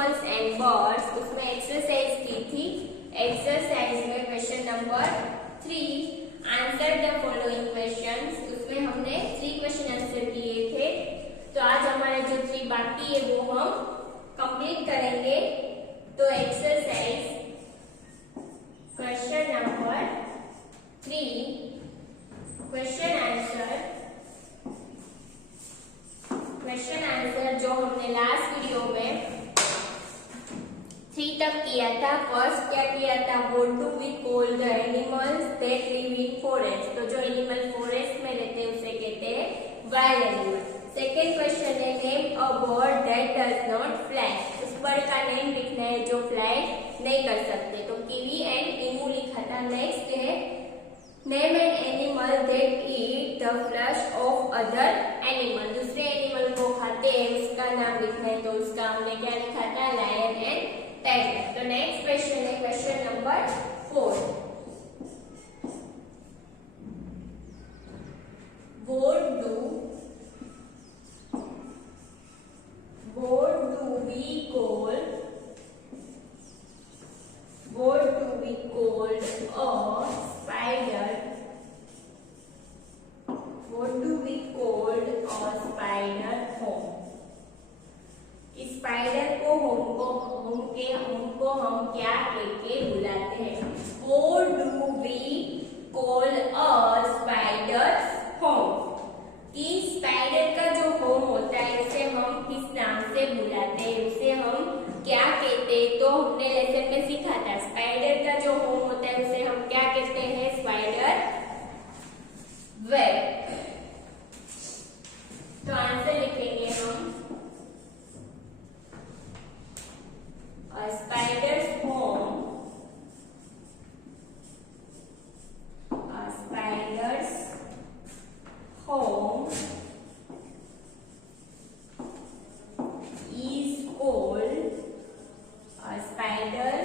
Animals and birds, उसमें exercise की थी। एक्सरसाइज में question number 3, answer the following questions, उसमें हमने 3 क्वेश्चन आंसर किए थे। तो आज हमारे जो 3 बाकी है वो हम कंप्लीट करेंगे। तो exercise question number 3, question answer जो हमने लास्ट वीडियो में 3 तक किया था। फर्स्ट क्या किया था, what do we call the animals that live in forest, तो जो एनिमल फॉरेस्ट में रहते हैं उसे कहते हैं वाइल्ड एनिमल। सेकेंड क्वेश्चन है name a bird that does not fly, उस बर्ड का नेम लिखना है जो फ्लाई नहीं कर सकते, तो कीवी एंड ईमू लिखा था। नेक्स्ट है name an animal that eat the flash of other animal, दूसरे एनिमल को खाते हैं उसका नाम लिखना है, तो उसका हमने क्या लिखा था, लायन एंड टाइगर। तो नेक्स्ट क्वेश्चन है question number 4, what do we call a spider, what do we call a spider home, इस स्पाइडर को हमको हम क्या कह के बुलाते हैं। What do we call a spider's home, कि स्पाइडर का जो होम होता है उसे हम किस नाम से बुलाते हैं, उसे हम क्या कहते हैं। तो हमने लेसन में सीखा था स्पाइडर का जो होम होता है उसे हम क्या कहते हैं, स्पाइडर वेब। तो आंसर लिखेंगे हम a spider's home, a spider's home is called, a spider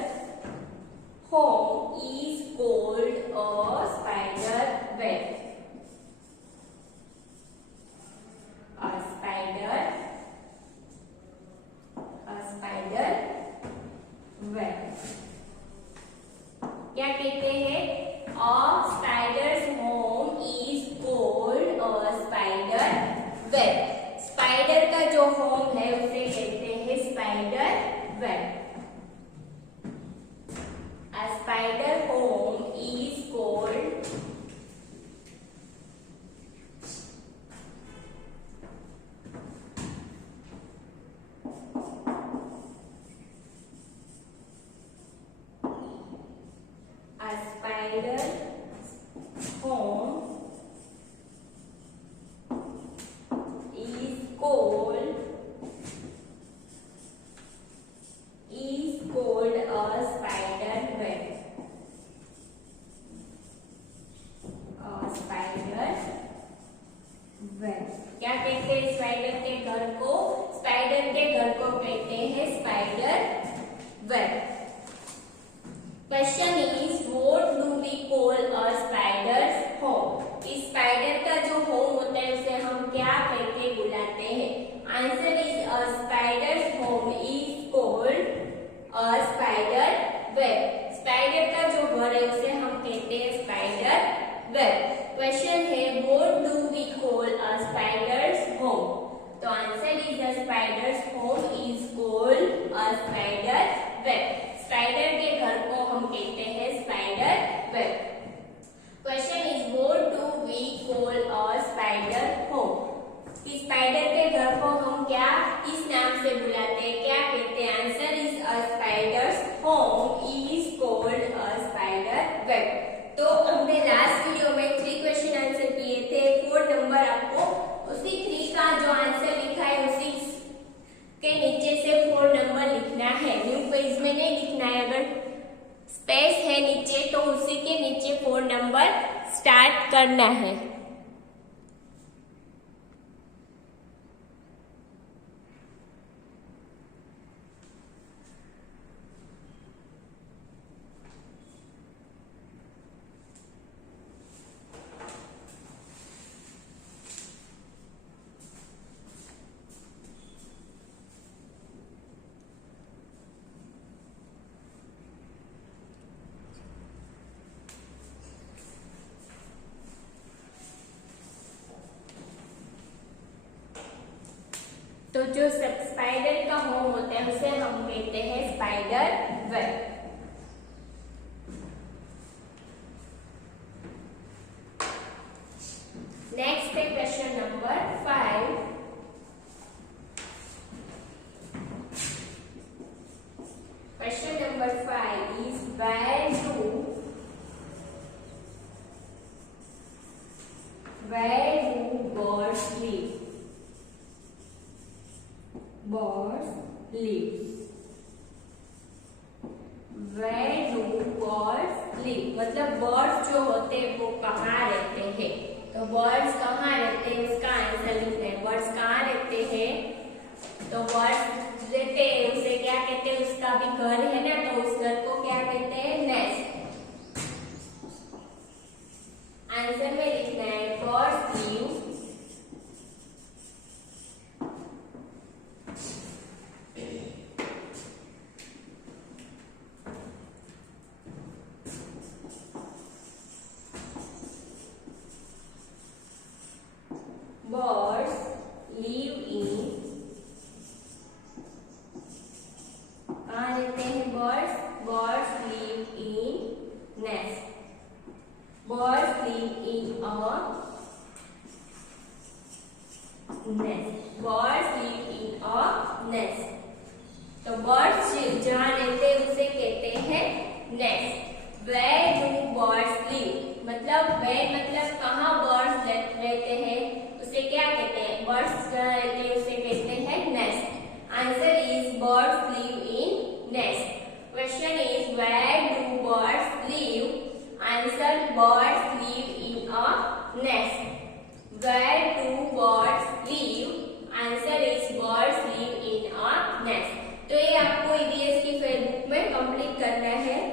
home is called a spider web, a spider web। क्या कहते हैं, a spider's home is called a spider web, spider का जो home है उसे कहते हैं spider web. A spider home is called क्या कहते हैं स्पाइडर के घर को, स्पाइडर के घर को कहते हैं spider web. Question is what do we call a spider's home, इस स्पाइडर का जो होम होता है उसे हम क्या कह के बुलाते हैं। Answer is a spider's home is called a spider web, spider का जो घर है उसे हम कहते हैं स्पाइडर वेब। क्वेश्चन है what do we call a spider's home, तो answer is the spider's home is called a spider web, spider के घर को हम कहते हैं spider web. Question is what do we call a spider home, इस spider के घर को हम क्या किस नाम से बुलाते हैं, क्या कहते हैं। Answer is a spider's home is called a spider web. तो हमने लास्ट वीडियो में 3 क्वेश्चन आंसर किए थे। 4 नंबर आपको उसी 3 का जो आंसर लिखा है उसी के नीचे से 4 नंबर लिखना है, न्यू पेज में नहीं लिखना है। अगर स्पेस है नीचे तो उसी के नीचे 4 नंबर स्टार्ट करना है। जो स्पाइडर का होम होता है उसे हम कहते हैं स्पाइडर वेब। नेक्स्ट है question number 5। Question number 5 is where do birds live? Birds live. Where do birds live? मतलब बर्ड्स जो होते हैं वो कहाँ रहते हैं। तो बर्ड्स कहाँ रहते हैं उसका आंसर लिखना है। बर्ड्स कहाँ रहते हैं, तो बर्ड्स रहते हैं उसे क्या कहते हैं, उसका भी घर है ना, तो उस घर को क्या कहते हैं, नेस्ट। आंसर में लिखना है birds live birds live in, कहाँ रहते हैं birds, birds live in nest, birds live in a nest, birds live in a nest। तो बर्ड्स जहाँ रहते हैं उसे कहते हैं nest. Where do birds live? मतलब where मतलब कहाँ बर्ड्स रहते हैं उसे क्या कहते हैं, बर्ड्स जहाँ रहते हैं उसे कहते हैं nest. Answer is birds live in nest. Question is where do birds live? Answer birds live in a nest. Where do birds live? Answer is birds live in a nest। तो ये आपको EVS की fair book में complete करना है।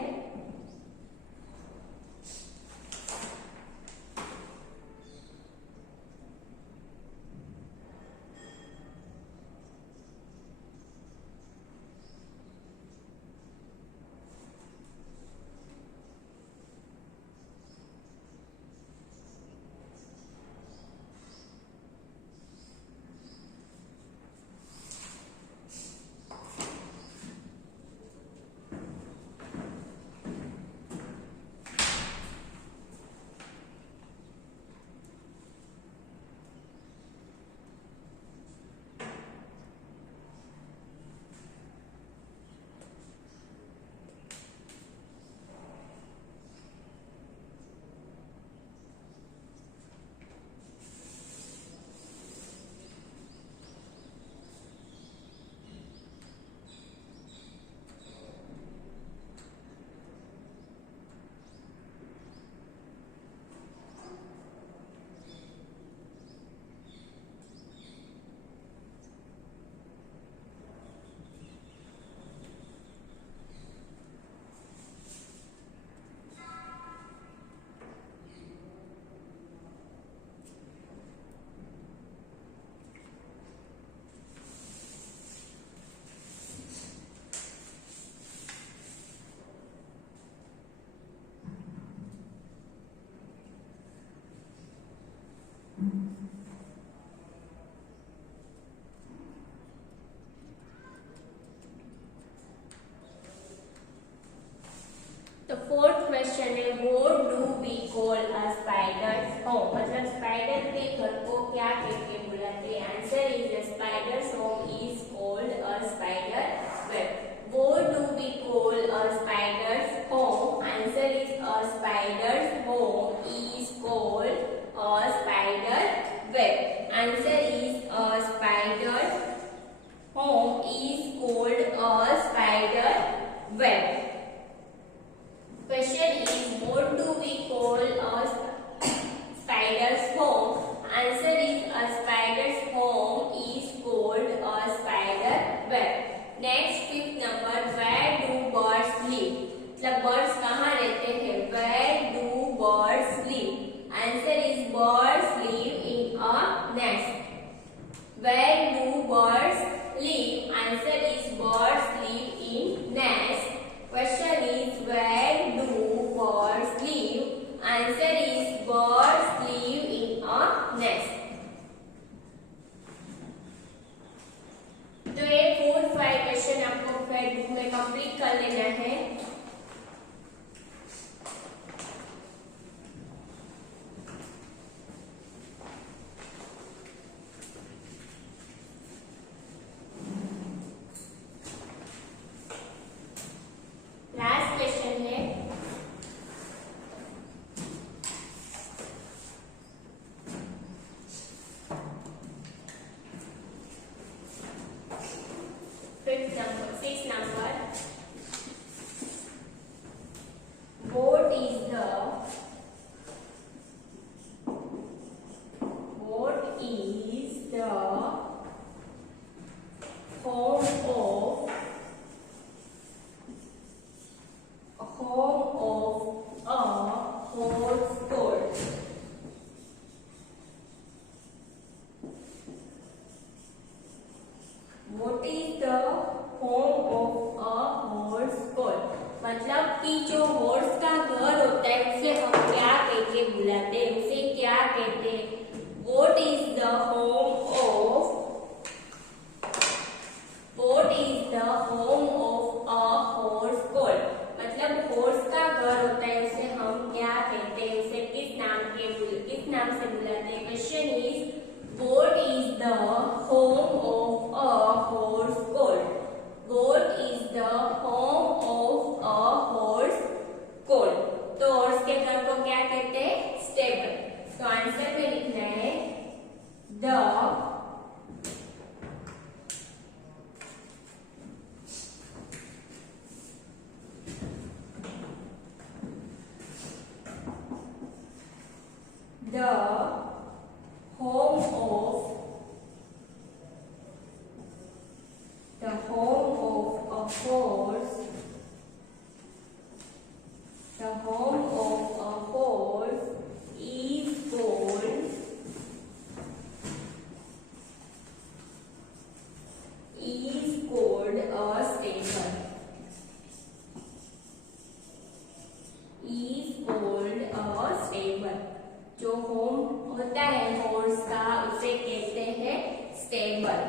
तो fourth question है what do we call a spider's home? मतलब स्पाइडर के घर को क्या कह के बुलाते हैं? Answer is a spider's home is called a spider web. What do we call a spider's home? Answer is a spider's home is called a spider web. Answer is a spider home is called a spider web. Question is what do we call a spider's home? Answer is a spider's home is called a spider web. Complete कर लेना है। Last question है, fifth number, 6th number. What is the home of a horse court? What is the home of a horse court? मतलब कि जो horse का घर होता है उसे हम क्या कह के बुलाते हैं, उसे क्या कहते हैं? What is the home of a horse court? मतलब हॉर्स का घर होता है उसे हम क्या कहते हैं, उसे किस नाम से बुलाते हैं? Question is what is the home of a horse court? What is the home of a horse court? तो हॉर्स के घर को क्या कहते हैं? स्टेबल। तो आंसर में लिखना है the home of a horse, the home of a horse is called a stable. Is called a stable. जो होम होता है हॉर्स का उसे कहते हैं stable.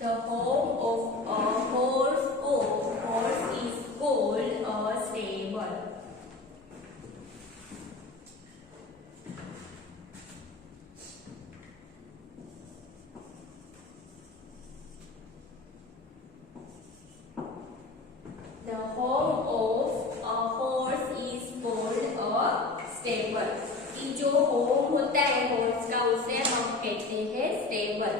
The home of a horse is called a stable. The home of a horse is called a stable. कि जो home होता है हॉर्स का उसे हम कहते हैं स्टेबल।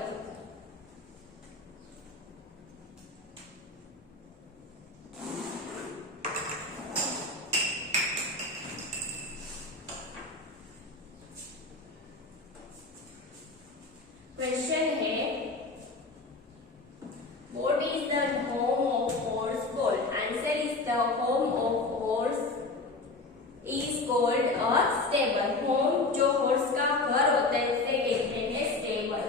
क्वेश्चन है what is the home of horse called? Answer is the home of horse is called a stable. Home जो horse का घर होता है उसे कहते हैं stable.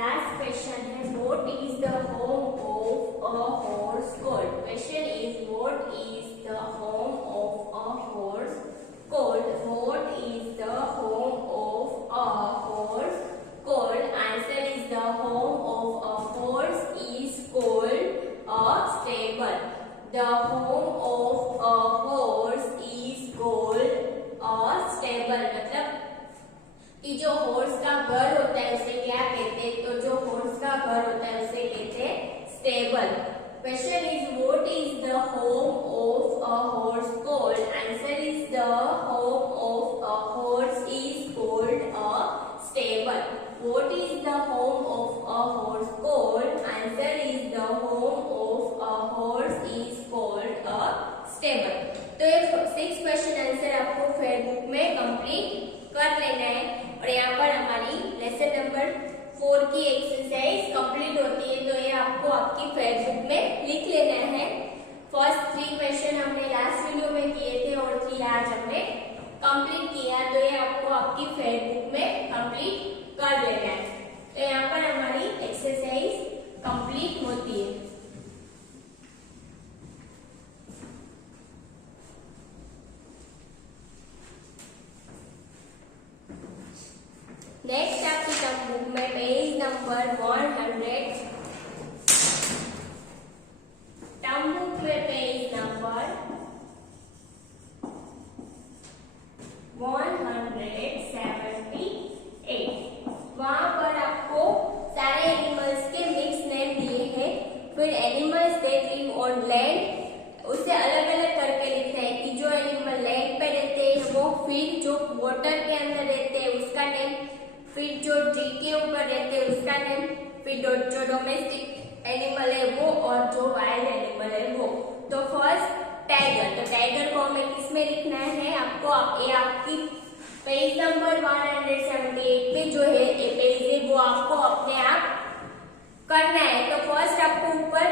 लास्ट क्वेश्चन है what is the home of a horse called. Question is what is the home of a horse called. What is the home of a horse called. Answer is the home of a horse is called a stable. The home of a horse is called a stable. मतलब कि जो horse का घर होता है उसे क्या कहते हैं, तो जो हॉर्स का घर होता है उसे कहते हैं stable. Question is what is the home of a horse called. Answer is the home of a horse is called a stable. What is the home of a horse called. Answer is the home of a horse is called a stable. तो ये 6 question answer आपको fair book में complete कर लेना है। और यहाँ पर हमारी लेसन नंबर 4 की एक्सरसाइज कंप्लीट होती है, तो ये आपको आपकी फेयर बुक में लिख लेना है। फर्स्ट 3 क्वेश्चन हमने लास्ट वीडियो में किए थे और 3 आज हमने कंप्लीट किया, तो ये आपको आपकी फेयर बुक में कंप्लीट कर लेना है। तो यहाँ पर हमारी एक्सरसाइज कंप्लीट होती है। नेक्स्ट आपकी टर्म बुक में पेज नंबर 100, टर्म बुक में पेज नंबर 178, वहां पर आपको सारे एनिमल्स के मिक्स नेम दिए हैं। फिर animals that live on land, उसे अलग अलग करके लिखना है कि जो एनिमल लैंड पे रहते हैं वो, फिर जो वाटर के अंदर रहते हैं उसका नेम, फिर जो ट्री के ऊपर रहते हैं उसका नेम, फिर जो डोमेस्टिक एनिमल है वो, और जो वाइल्ड एनिमल है वो। तो फर्स्ट टाइगर, तो टाइगर को हमें किसमें लिखना है आपको, ये आपकी पेज नंबर 178 पे जो है ये पेज है वो आपको अपने आप करना है। तो फर्स्ट आपको ऊपर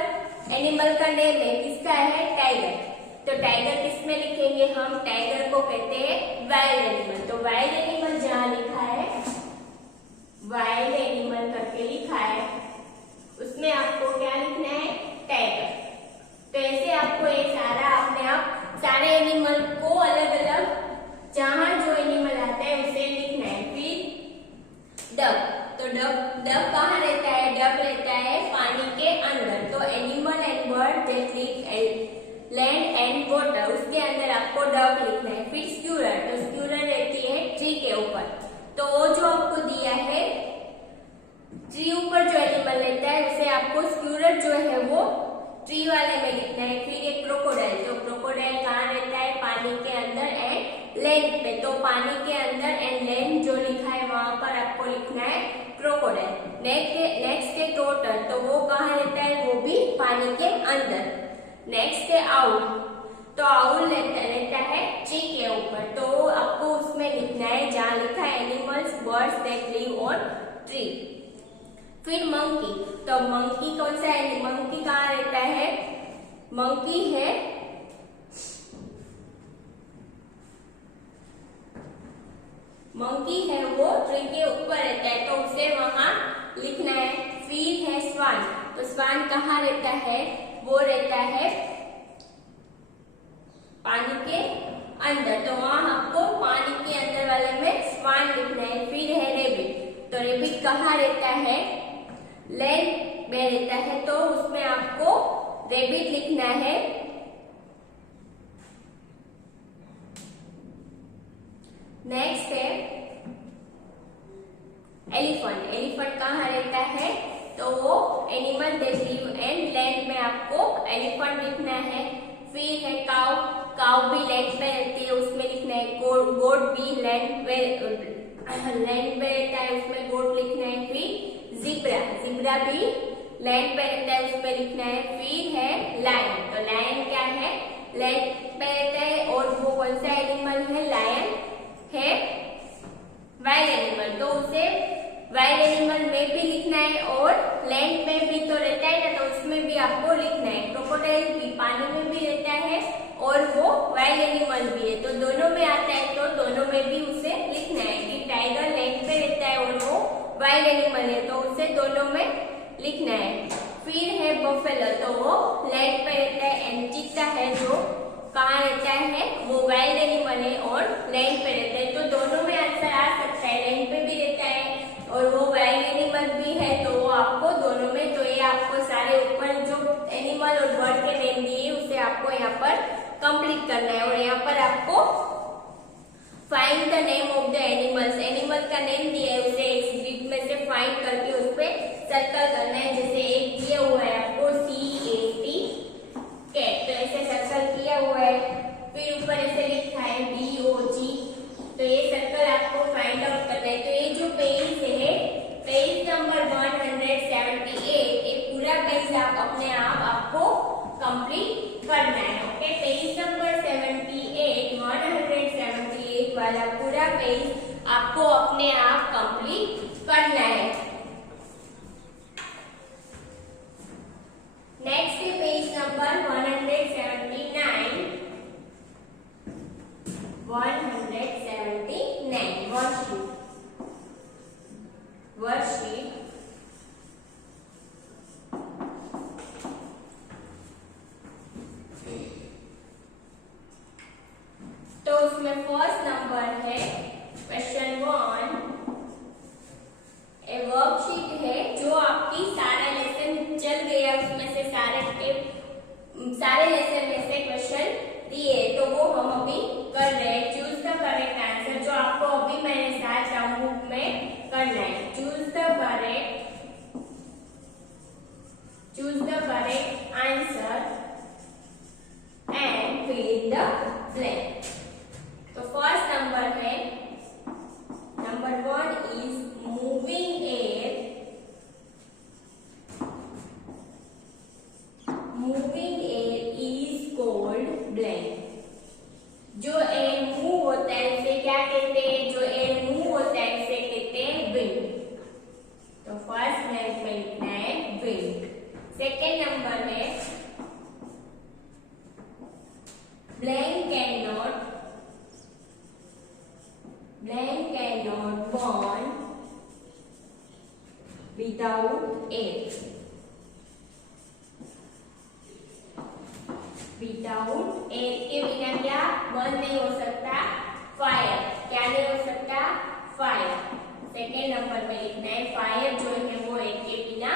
एनिमल का नेम है, किसका है, टाइगर। तो टाइगर किसमें लिखेंगे हम, टाइगर को कहते हैं वाइल्ड एनिमल। तो वाइल्ड एनिमल जहां लिखा है, वाइल्ड एनिमल करके लिखा है, उसमें आपको क्या लिखना है, टाइगर। तो ऐसे आपको ये सारा अपने आप सारे एनिमल को अलग अलग जहां जो एनिमल आता है उसे लिखना है। फिर डक, तो डक कहाँ रहता है, डक रहता है पानी के अंदर। तो animal and bird that live land and water, उसके अंदर आपको डक लिखना है। फिर स्क्यूरर, तो स्क्यूरर रहती है ट्री के ऊपर। तो वो जो आपको दिया है ट्री ऊपर जो एनिमल रहता है उसे आपको स्क्यूरर जो है वो ट्री वाले में लिखना है। फिर एक क्रोकोडाइल, तो क्रोकोडाइल कहाँ रहता है, पानी के अंदर एंड लैंड पे। तो पानी के अंदर एंड लैंड जो लिखा है वहां पर आपको लिखना है क्रोकोडाइल। नेक्स्ट है टोटल, तो वो कहाँ रहता है, वो भी पानी के अंदर। नेक्स्ट है आउल, तो आउल रहता है ट्री के ऊपर। तो आपको उसमें लिखना है जहाँ लिखा है animals birds that live on tree. फिर मंकी, तो मंकी कौन सा है, मंकी कहाँ रहता है, मंकी है वो ट्री के ऊपर रहता है, तो उसे वहां लिखना है। फिर है स्वान, तो स्वान कहाँ रहता है, वो रहता है पानी के अंदर। तो वहां आपको पानी के अंदर वाले में स्वान लिखना है। फिर है रेबिट, तो रेबिट कहाँ रहता है, लैंड में रहता है, तो उसमें आपको रेबिट लिखना है। नेक्स्ट है एलिफेंट, एलिफेंट कहाँ रहता है, तो वो animal that live and land में आपको एलिफेंट लिखना है। फिर है काउ, काउ भी लैंड में रहती है, उसमें लिखना है गोट भी लैंड में रहता है, उसमें गोट लिखना है। फिर जिब्रा, जिब्रा भी लैंड पे रहता है, उसमें लिखना है। फिर है लायन, तो लायन क्या है, लैंड पे रहता है, और वो कौन सा एनिमल है, लायन है वाइल्ड एनिमल। तो उसे वाइल्ड एनिमल में भी लिखना है और लैंड में भी तो रहता है ना, तो उसमें भी आपको लिखना है। क्रोकोडाइल भी पानी में भी रहता है और वो वाइल्ड एनिमल भी है, तो दोनों में आता है, तो दोनों में भी उसे लिखना है कि टाइगर लैंड पे रहता है और वो वाइल्ड एनिमल है तो उसे दोनों में लिखना है। फिर है बफेलो, तो वो लैंड पे रहता है। एंड चीता है जो कहाँ रहता है, वो वाइल्ड एनिमल है और लैंड पे रहता है। तो दोनों में आंसर आ सकता है, लैंड पे भी रहता है और वो वाइल्ड एनिमल भी है, तो वो आपको दोनों में, तो ये आपको सारे ऊपर जो एनिमल और बर्ड के नेम दिए उसे आपको यहाँ पर कंप्लीट करना है। और यहाँ पर आपको find the name of the animals, animal का नेम दिया है उसे इस ग्रिड में से फाइंड करके उस पे सर्कल करना है। जैसे एक दिया हुआ है आपको CAT कैट, तो ऐसे सर्कल किया हुआ है। फिर ऊपर ऐसे लिखा है DOG, तो ये सर्कल आपको फाइंड आउट करना है। तो ये जो पेज है, पेज नंबर 178, एक पूरा पेज आप अपने आप आपको कंप्लीट करना है। ओके, पेज नंबर 78, 178 वाला पूरा पेज आपको अपने आप कंप्लीट करना है। नेक्स्ट है पेज नंबर 179, 179 वर्कशीट। तो उसमें फर्स्ट नंबर है क्वेश्चन 1। ए वर्कशीट है जो आपकी सारा लेसन चल गया, उसमें से सारे लेसन में से क्वेश्चन दिए, तो वो हम अभी कर रहे हैं। चूज द करेक्ट आंसर, जो आपको अभी मैंने साथ राउंड बुक में करना है। Choose the correct answer and fill in the blank. तो फर्स्ट नंबर है, number 1 is moving air. Moving air is called blank. जो एयर मूव होता है उसे क्या कहते हैं, जो एयर मूव होता है उसे कहते हैं विंड। तो फर्स्ट ब्लैंक में लिखना है विंड। सेकेंड नंबर है blank can not burn without air। Without air के बिना क्या बर्न नहीं हो सकता, फायर। क्या नहीं हो सकता, फायर। सेकेंड नंबर में लिखना है फायर जो है वो एयर के बिना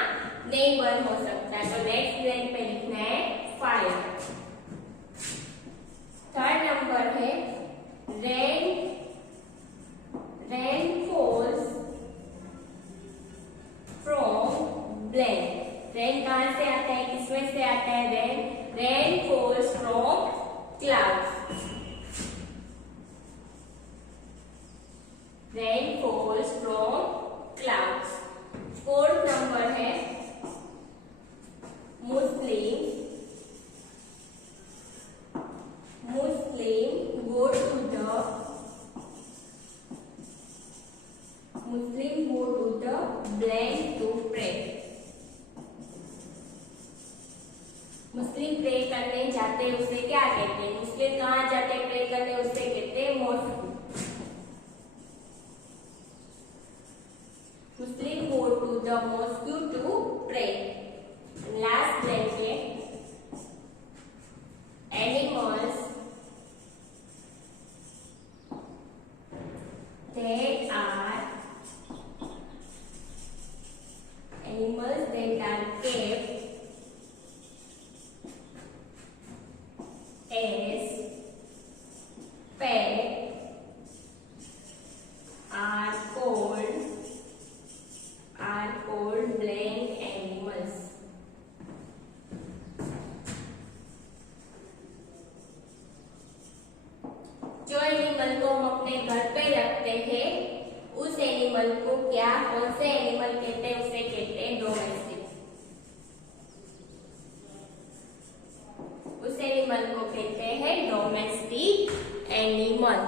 नहीं बर्न हो सकता, तो नेक्स्ट ब्लैंक पे लिखना है फायर। थर्ड नंबर है rain falls from blank। Rain कहाँ से आता है, किसमें से आता है rain falls from clouds। rain falls from clouds। Fourth number है Muslim go to the blank to pray। Muslim pray करने जाते हैं उसे क्या कहते हैं, मुस्लिम कहाँ जाते हैं प्रे करने, उसे कहते हैं mosque. Muslim go to the mosque to pray। Last blank है animals that are kept as pet are called blank animals। जो एनिमल को हम अपने घर पे रखते हैं उस एनिमल को क्या, कौन से एनिमल कहते हैं, उसे कहते हैं डोमेस्टिक। उस एनिमल को कहते हैं डोमेस्टिक एनिमल।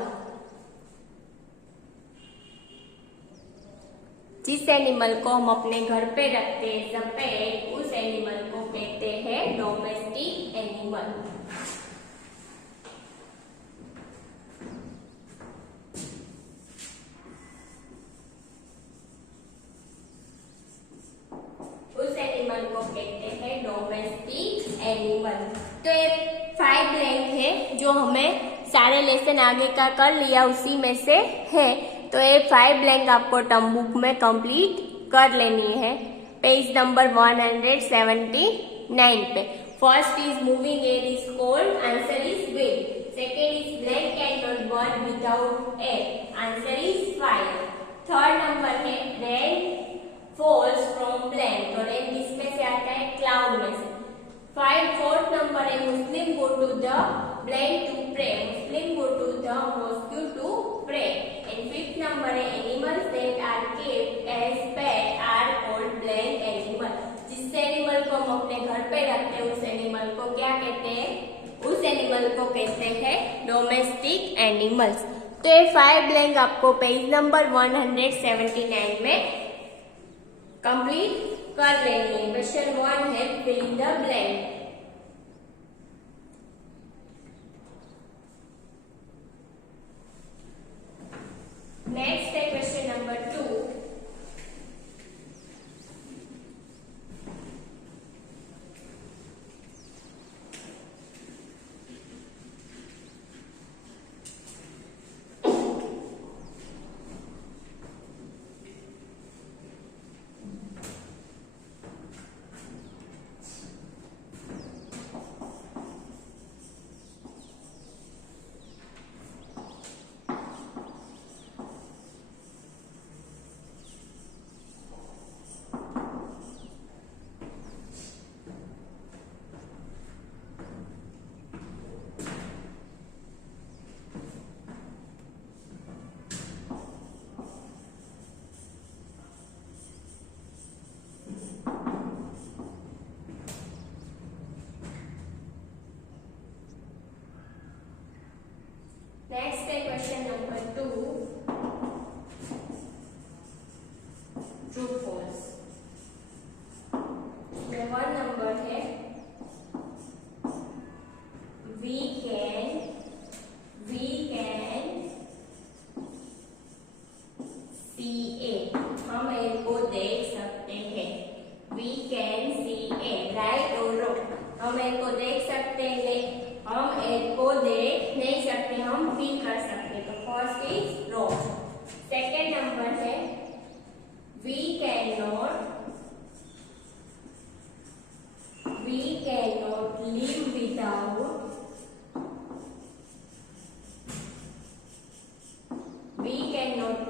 जिस एनिमल को हम अपने घर पे रखते हैं एज अ पेट, उस एनिमल को कहते हैं डोमेस्टिक एनिमल। Domestic animal. तो ये 5 ब्लैंक है जो हमें सारे लेसन आगे का कर लिया उसी में से है। तो ये 5 ब्लैंक आपको टर्म बुक में कंप्लीट कर लेनी है। पेज नंबर 179 पे first is moving air is cold, answer is wind. Second is blank can not burn without air, answer is fire. Third number है रेन फॉल्स फ्रॉम ब्लैंक, तो rain किसमें से आता है? क्लाउड में से। फोर्थ नंबर है Muslim go to the blank to pray, Muslim go to the mosque to pray. And fifth number है animals that are kept as pet are called blank animal, जिस animal को हम अपने घर पे रखते हैं उस एनिमल को क्या कहते हैं? उस एनिमल को कहते हैं डोमेस्टिक एनिमल्स। तो ये 5 ब्लैंक आपको पेज नंबर 179 में कंप्लीट कर लेनी है। क्वेश्चन 1 है fill in the blank. Next है क्वेश्चन नंबर 2। नेक्स्ट है question number 2, true false. 1 number है वी कैन सी ए, हम एयर को देख सकते हैं। We can see a, right और रॉन्ग? हम एयर को देख सकते हैं, हम एयर को देख नहीं सकते, हम फील कर सकते। तो first is wrong. Second number है we can not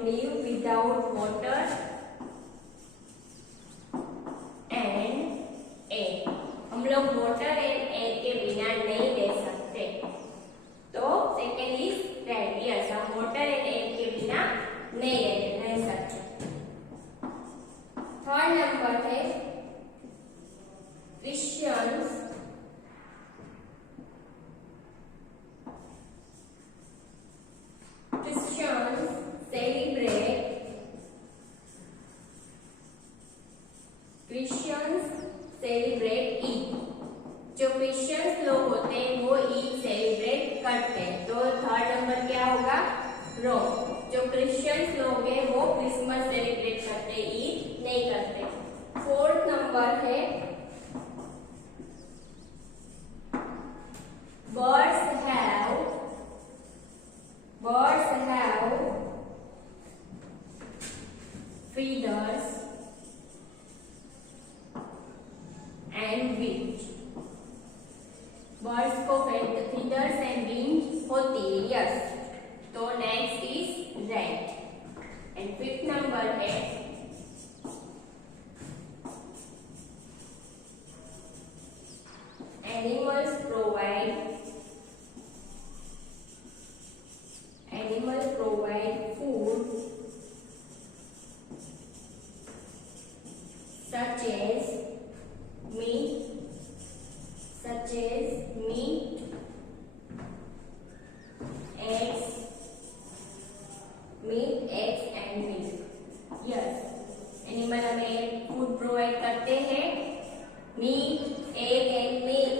live without water and air, हम लोग वाटर एंड एयर के बिना नहीं रह सकते। तो सेकेंड इज राइट, यस, हम वाटर एंड एयर के बिना नहीं रह सकते। थर्ड नंबर है क्रिश्चियंस सेलिब्रेट ईद। जो क्रिश्चियंस लोग होते हैं वो ईद सेलिब्रेट करते हैं। तो थर्ड नंबर क्या होगा? रॉन्ग। जो क्रिश्चियंस लोग हैं वो क्रिसमस सेलिब्रेट करते हैं, ईद नहीं करते। फोर्थ नंबर है birds have feathers and wings। Birds को feathers and wings होती है, यस। तो next is right. And fifth number है animals provide food such as meat, eggs and milk। Yes, animal हमें फूड प्रोवाइड करते हैं, meat, egg and milk.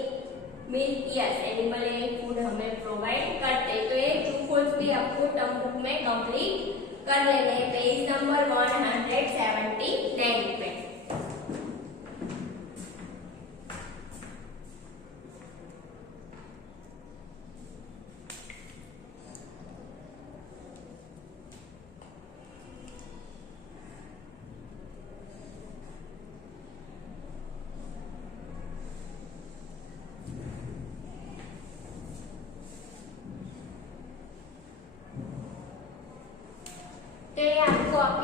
Yes, animal and food हमें provide करते हैं। तो ये ट्रू फॉल्स भी आपको टर्म बुक में कंप्लीट कर लेने हैं। पेज नंबर 179 पे।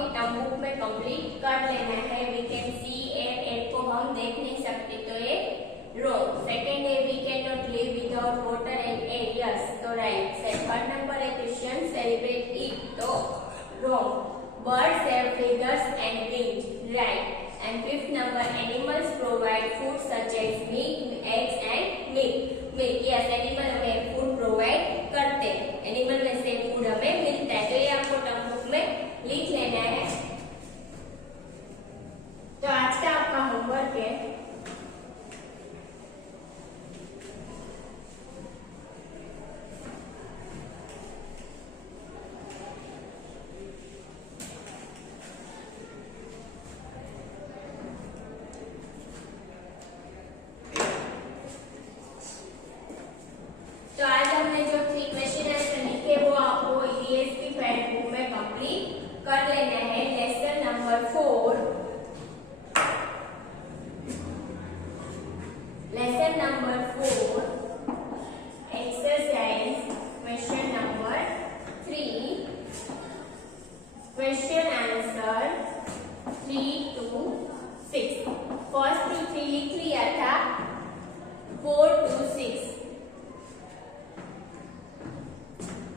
अपनी टर्म बुक में कंप्लीट कर लेना है। वी कैन सी एट को हम देख नहीं सकते तो ये रॉन्ग। सेकंड है we can not live without water and air, yes तो राइट। थर्ड नंबर है क्रिश्चियन सेलिब्रेट ईट तो wrong. Birds have feathers and wings, right. And fifth number, animals provide food such as meat, eggs and milk. Yes, animal हमें food provide करते हैं, animal में से food हमें मिलता है, तो ये आपको टर्म बुक में लिख लेना है। तो आज का आपका होमवर्क है कर लेना है। Lesson number 4, lesson number 4 exercise question number 3, question answer 3 to 6। First to 3 लिख लिया था, 4 to 6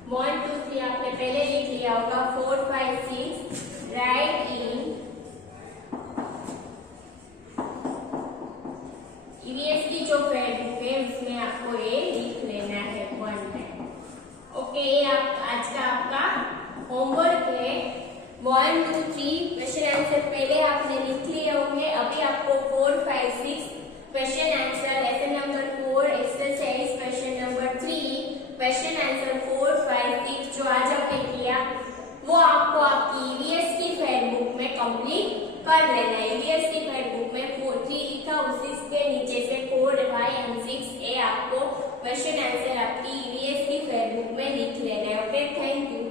1 2 3 आपने पहले लिख लिया होगा। 4 5 6 राइट इन ईवीएस की जो फेयर बुक है उसमें आपको ये लिख लेना है 1 टाइम। ओके, ये आप आज का आपका होमवर्क है। 1 2 3 क्वेश्चन आंसर पहले आपने लिख लिए होंगे। अभी आपको 4 5 6 question answer lesson number 4 exercise question number 3 question answer 4 5 6 जो आज आपने किया वो आपको आपकी ईवीएस की फेयर बुक में कंप्लीट कर लेना है। ईवीएस की फेयर बुक में 4 3 लिखा, उसी के नीचे से 4 5 and 6 ए आपको क्वेश्चन आंसर आपकी ईवीएस की फेयर बुक में लिख लेना है। Okay, thank you.